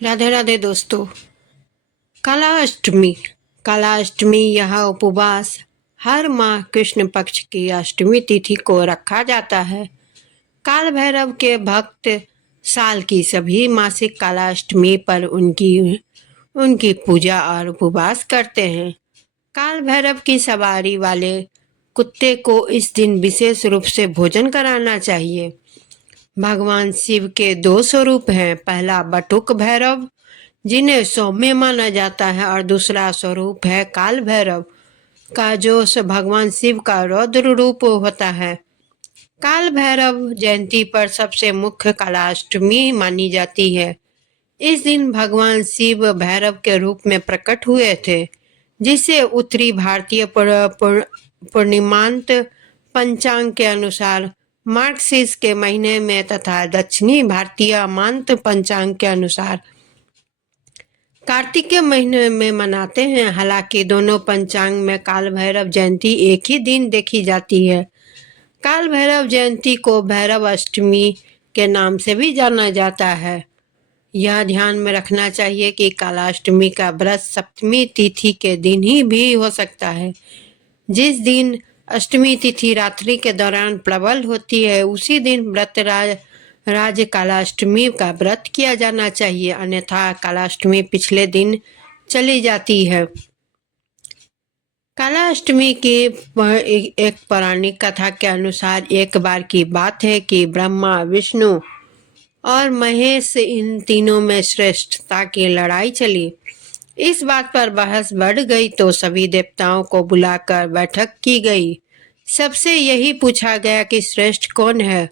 राधे राधे दोस्तों। काला अष्टमी यह उपवास हर माह कृष्ण पक्ष की अष्टमी तिथि को रखा जाता है। काल भैरव के भक्त साल की सभी मासिक काला अष्टमी पर उनकी पूजा और उपवास करते हैं। काल भैरव की सवारी वाले कुत्ते को इस दिन विशेष रूप से भोजन कराना चाहिए। भगवान शिव के दो स्वरूप हैं। पहला बटुक भैरव जिन्हें सौम्य माना जाता है और दूसरा स्वरूप है काल भैरव का जो भगवान शिव का रौद्र रूप होता है। काल भैरव जयंती पर सबसे मुख्य कालाष्टमी मानी जाती है। इस दिन भगवान शिव भैरव के रूप में प्रकट हुए थे, जिसे उत्तरी भारतीय पूर्णिमांत पंचांग के अनुसार मार्गशीर्ष के महीने में तथा दक्षिणी भारतीय मांत पंचांग के अनुसार कार्तिक के महीने में मनाते हैं। हालांकि दोनों पंचांग में काल भैरव जयंती एक ही दिन देखी जाती है। काल भैरव जयंती को भैरव अष्टमी के नाम से भी जाना जाता है। यह ध्यान में रखना चाहिए कि कालाष्टमी का व्रत सप्तमी तिथि के दिन ही भी हो सकता है। जिस दिन अष्टमी तिथि रात्रि के दौरान प्रबल होती है, उसी दिन राज कालाष्टमी का व्रत किया जाना चाहिए, अन्यथा कालाष्टमी पिछले दिन चली जाती है। कालाष्टमी की एक पौराणिक कथा के अनुसार एक बार की बात है कि ब्रह्मा, विष्णु और महेश इन तीनों में श्रेष्ठता की लड़ाई चली। इस बात पर बहस बढ़ गई तो सभी देवताओं को बुलाकर बैठक की गई। सबसे यही पूछा गया कि श्रेष्ठ कौन है।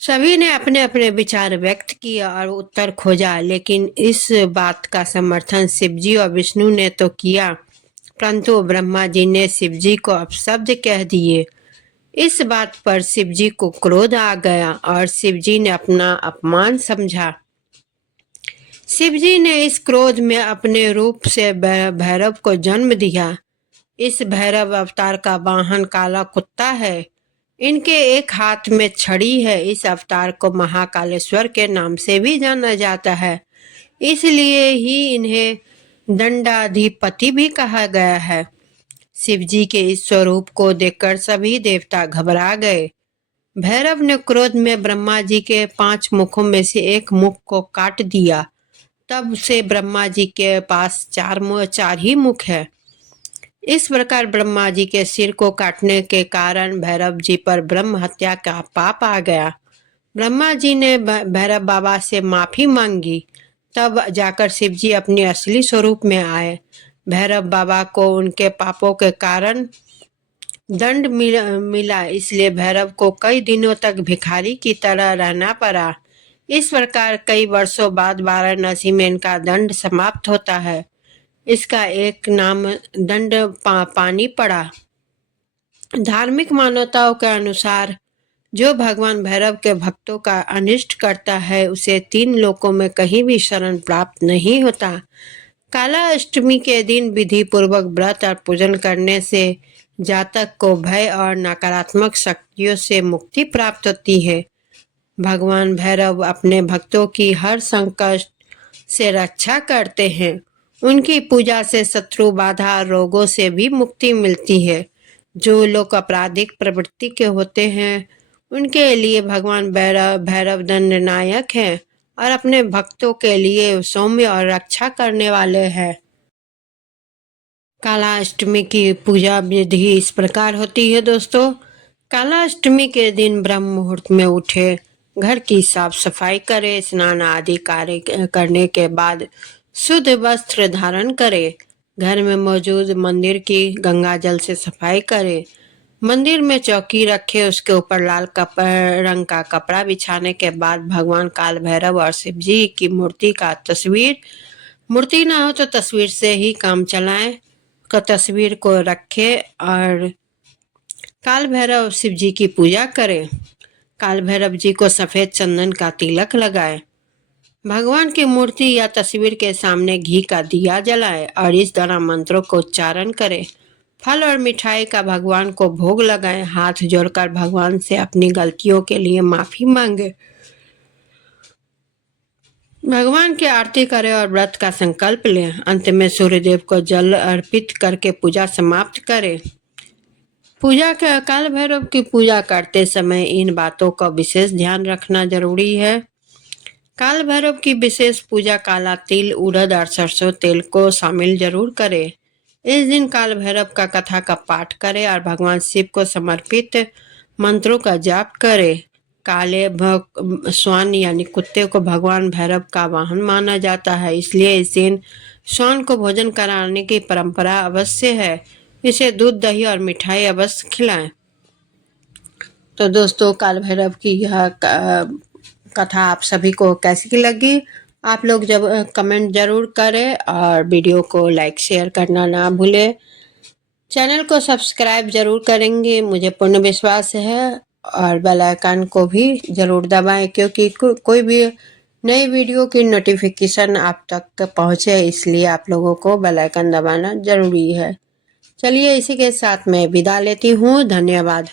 सभी ने अपने अपने विचार व्यक्त किया और उत्तर खोजा, लेकिन इस बात का समर्थन शिवजी और विष्णु ने तो किया, परंतु ब्रह्मा जी ने शिवजी को अपशब्द कह दिए। इस बात पर शिवजी को क्रोध आ गया और शिवजी ने अपना अपमान समझा। शिवजी ने इस क्रोध में अपने रूप से भैरव को जन्म दिया। इस भैरव अवतार का वाहन काला कुत्ता है। इनके एक हाथ में छड़ी है। इस अवतार को महाकालेश्वर के नाम से भी जाना जाता है, इसलिए ही इन्हें दंडाधिपति भी कहा गया है। शिवजी के इस स्वरूप को देखकर सभी देवता घबरा गए। भैरव ने क्रोध में ब्रह्मा जी के 5 मुखों में से एक मुख को काट दिया। तब से ब्रह्मा जी के पास 4 ही मुख है। इस प्रकार ब्रह्मा जी के सिर को काटने के कारण भैरव जी पर ब्रह्म हत्या का पाप आ गया। ब्रह्मा जी ने भैरव बाबा से माफी मांगी, तब जाकर शिव जी अपने असली स्वरूप में आए। भैरव बाबा को उनके पापों के कारण दंड मिला, इसलिए भैरव को कई दिनों तक भिखारी की तरह रहना पड़ा। इस प्रकार कई वर्षों बाद वाराणसी में इनका दंड समाप्त होता है। इसका एक नाम दंड पानी पड़ा। धार्मिक मान्यताओं के अनुसार जो भगवान भैरव के भक्तों का अनिष्ट करता है, उसे 3 लोकों में कहीं भी शरण प्राप्त नहीं होता। काला अष्टमी के दिन विधि पूर्वक व्रत और पूजन करने से जातक को भय और नकारात्मक शक्तियों से मुक्ति प्राप्त होती है। भगवान भैरव अपने भक्तों की हर संकट से रक्षा करते हैं। उनकी पूजा से शत्रु बाधा रोगों से भी मुक्ति मिलती है। जो लोग आपराधिक प्रवृत्ति के होते हैं, उनके लिए भगवान भैरव दंडनायक हैं और अपने भक्तों के लिए सौम्य और रक्षा करने वाले हैं। काला अष्टमी की पूजा विधि इस प्रकार होती है दोस्तों। काला अष्टमी के दिन ब्रह्म मुहूर्त में उठे, घर की साफ सफाई करे, स्नान आदि कार्य करने के बाद शुद्ध वस्त्र धारण करे, घर में मौजूद मंदिर की गंगा जल से सफाई करे, मंदिर में चौकी रखे, उसके ऊपर लाल रंग का कपड़ा बिछाने के बाद भगवान काल भैरव और शिव जी की मूर्ति का मूर्ति ना हो तो तस्वीर से ही काम चलाएं, का तस्वीर को रखे और काल भैरव शिव जी की पूजा करें। काल भैरव जी को सफेद चंदन का तिलक लगाए, भगवान की मूर्ति या तस्वीर के सामने घी का दिया जलाए और इस तरह मंत्रों को उच्चारण करें। फल और मिठाई का भगवान को भोग लगाएं। हाथ जोड़कर भगवान से अपनी गलतियों के लिए माफी मांगे। भगवान की आरती करें और व्रत का संकल्प लें। अंत में सूर्यदेव को जल अर्पित करके पूजा समाप्त करें। पूजा के काल भैरव की पूजा करते समय इन बातों का विशेष ध्यान रखना जरूरी है। काल भैरव की विशेष पूजा काला तिल, उड़द और सरसों तेल को शामिल जरूर करें। इस दिन काल भैरव का कथा का पाठ करें और भगवान शिव को समर्पित मंत्रों का जाप करें। काले श्वान यानी कुत्ते को भगवान भैरव का वाहन माना जाता है, इसलिए इस दिन श्वान को भोजन कराने की परंपरा अवश्य है। इसे दूध, दही और मिठाई अवश्य खिलाएं। तो दोस्तों, काल भैरव की यह कथा आप सभी को कैसी लगी? आप लोग जब कमेंट जरूर करें और वीडियो को लाइक शेयर करना ना भूलें। चैनल को सब्सक्राइब जरूर करेंगे, मुझे पूर्ण विश्वास है। और बेल आइकन को भी जरूर दबाएं, क्योंकि कोई भी नई वीडियो की नोटिफिकेशन आप तक पहुंचे, इसलिए आप लोगों को बेल आइकन दबाना जरूरी है। चलिए, इसी के साथ मैं विदा लेती हूँ। धन्यवाद।